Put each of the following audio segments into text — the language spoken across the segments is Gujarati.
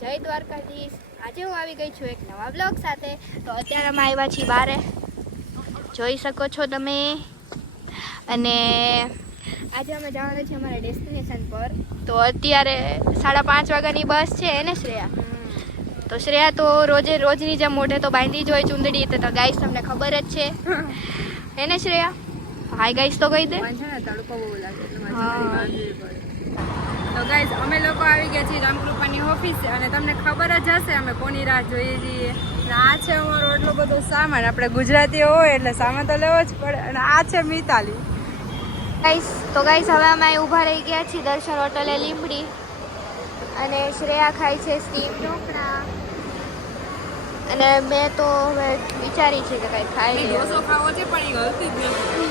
જય દ્વારકાધીશ। આજે હું આવી ગઈ છું એક નવા બ્લોગ સાથે। તો અત્યારે અમે આવ્યા છીએ બારે, જોઈ શકો છો તમે। અને આજે અમે જવાના છીએ અમારા ડેસ્ટિનેશન પર। તો અત્યારે 5:30 વાગ્યાની બસ છે ને શ્રેયા? તો શ્રેયા તો રોજની જેમ મોઢે તો બાંધી જ હોય ચૂંદડી, તો ગાઈસ તમને ખબર જ છે હે ને શ્રેયા? હાય ગાઈસ તો કહી દે। તડકો બહુ લાગે એટલે બાંધવી પડે। તો ગાઈસ અમે લોકો આવી ગયા છીએ રામકૃપાની ઓફિસે, અને તમને ખબર જ હશે અમે કોની રાહ જોઈએ છીએ। અને આ છે અમારો એટલો બધો સામાન, આપણે ગુજરાતીઓ હોય એટલે સામાન તો લેવો જ પડે। અને આ છે મિતાલી ગાઈસ હવે અમે ઊભા રહી ગયા છીએ દર્શન હોટલે લીંબડી, અને શ્રેયા ખાય છે સ્ટીમ ઢોકળા, અને મેં તો હવે વિચારી છે કે કંઈ ખાઈ લઈએ। ઢોસો ખાવો છે પણ એ ગલતી જ નથી।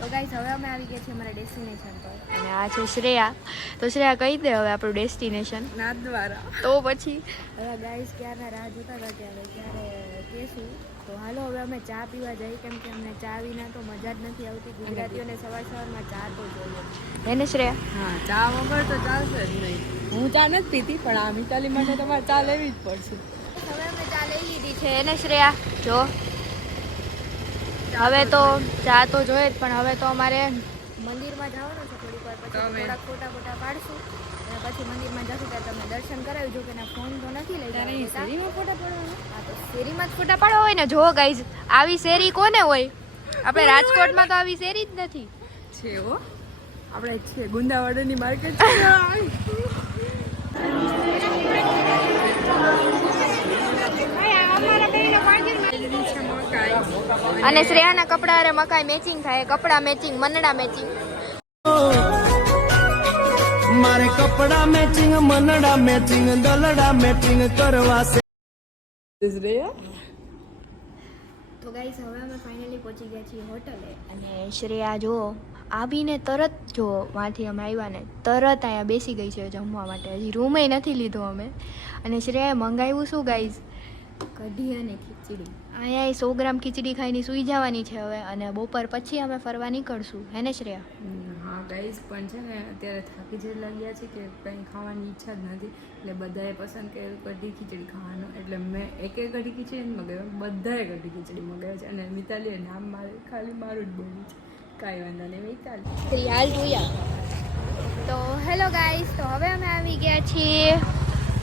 તો ગાઈસ હવે અમે આવી ગયા છીએ અમારા ડેસ્ટિનેશન પર, અને આ છે શ્રેયા। તો શ્રેયા કહી દે હવે આપણું ડેસ્ટિનેશન। નાથદ્વારા। તો પછી હવે ગાઈસ ક્યારના રાહ જોતા હતા કે હવે ક્યારે કહેશું। તો હાલો હવે અમે ચા પીવા જઈએ, કેમ કે અમને ચા વિના તો મજા જ નથી આવતી। ગુજરાતીઓને સવારમાં ચા તો જોઈએ હે ને શ્રેયા? હા, ચા વગર તો ચાલશે જ નહીં। હું ચા નથી પીતી, પણ આ મિતાલી માટે તમારે ચા લેવી જ પડશે। હવે અમે ચા લઈ લીધી છે એને શ્રેયા જો। હવે તો ચા તો જોઈએ જ, પણ હવે તો અમારે મંદિરમાં જવાનું છે થોડીક વાર પછી, થોડાક ફોટા પાડશું અને પછી મંદિરમાં જશું ત્યારે તમને દર્શન કરાવી। જો કે ના ફોન તો નથી લઈ જતા। શેરીમાં ફોટા પાડવાના? હા, તો શેરીમાં જ ફોટા પાડવા હોય ને। જો ગાઈઝ આવી શેરી કોને હોય? આપણે રાજકોટમાં તો આવી શેરી જ નથી છે હો, આપણે છે ગુંદાવાડાની માર્કેટ છે। અને શ્રેયાના કપડા અરે મકાઈ મેચિંગ થાય, કપડા મેચિંગ, મનડા મેચિંગ। મારે કપડા મેચિંગ, મનડા મેચિંગ, દલડા મેચિંગ કરવા છે। તો ગાઈસ હવે અમે ફાઇનલી પહોંચી ગયા છીએ હોટલે, અને શ્રેયા જો આવીને તરત જો વાંથી અમે આવ્યા ને તરત અહીંયા બેસી ગઈ છે જમવા માટે। હજી રૂમે નથી લીધો અમે, અને શ્રેયાએ મંગાવ્યું શું ગાઈસ? કઢી અને ખીચડી। અહીંયા 100 ગ્રામ ખીચડી ખાઈને સૂઈ જવાની છે હવે, અને બપોર પછી અમે ફરવા નીકળશું હે ને શ્રેયા? હા ગાઈસ, પણ છે ને અત્યારે થાકી જેટલા ગયા છે કે કંઈ ખાવાની ઈચ્છા જ નથી, એટલે બધાએ પસંદ કર્યું કઢી ખીચડી ખાવાનું। એટલે મેં એક કઢી ખીચડી મગાવ્યું, બધાએ કઢી ખીચડી મગાવ્યું છે। અને મિતાલીએ નામ ખાલી મારું જ બોલ્યું છે, કાંઈ વાંધો નહીં મિતાલી હાલ જોયા। તો હેલો ગાઈસ, તો હવે અમે આવી ગયા છીએ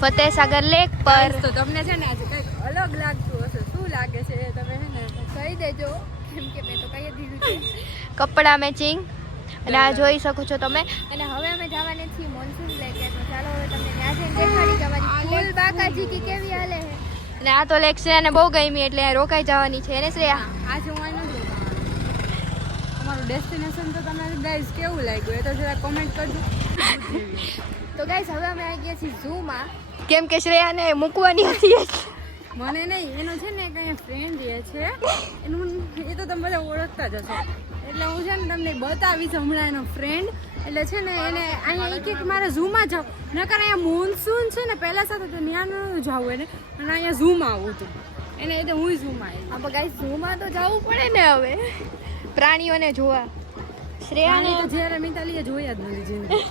ફતેસાગર લેક પર। તો તમને છે ને આજે કંઈક અલગ લાગતું હશે, શું લાગે છે એ તમે છે ને કહી દેજો, કેમ કે મેં તો કહી દીધું છે। કપડા મેચિંગ, અને આ જોઈ શકો છો તમે। અને હવે અમે જવાના છીએ મોન્સૂન લેકે, તો ચાલો હવે તમને ત્યાં જઈને દેખાડી જવાની ફૂલ બાકાજી કી કેવી હાલે છે। અને આ તો લેક શ્રેયાને બહુ ગમી એટલે રોકાઈ જવાની છે ને શ્રેયા? આજે હું અહીં નથી રોકાવાની। અમારું ડેસ્ટિનેશન તો તમને ગાઈસ કેવું લાગ્યું એ તો જરા કોમેન્ટ કરજો। તો ગાઈસ હવે અમે આવી ગયા છીએ ઝૂમાં, કેમ કે શ્રેયાને મૂકવાની હતી। મને નહીં, એનો છે ને કંઈ ફ્રેન્ડ રહે છે એનું, એ તો તમે બધા ઓળખતા જ હશો, એટલે હું છે ને તમને બતાવીશ હમણાં એનો ફ્રેન્ડ। એટલે છે ને એને અહીંયા એક મારે ઝૂમાં જાવ, નકર અહીંયા મોન્સૂન છે ને પહેલાં સાથે તો ત્યાં ન જવું એને, અને અહીંયા ઝૂમાં આવું હતું એને એટલે હું ઝૂમાં આવી। હા, પણ ગાઈસ ઝૂમાં તો જવું પડે ને હવે પ્રાણીઓને જોવા। શ્રેયાને તો જ્યારે મિતાલીએ જોયા જ નથી જિંદગી।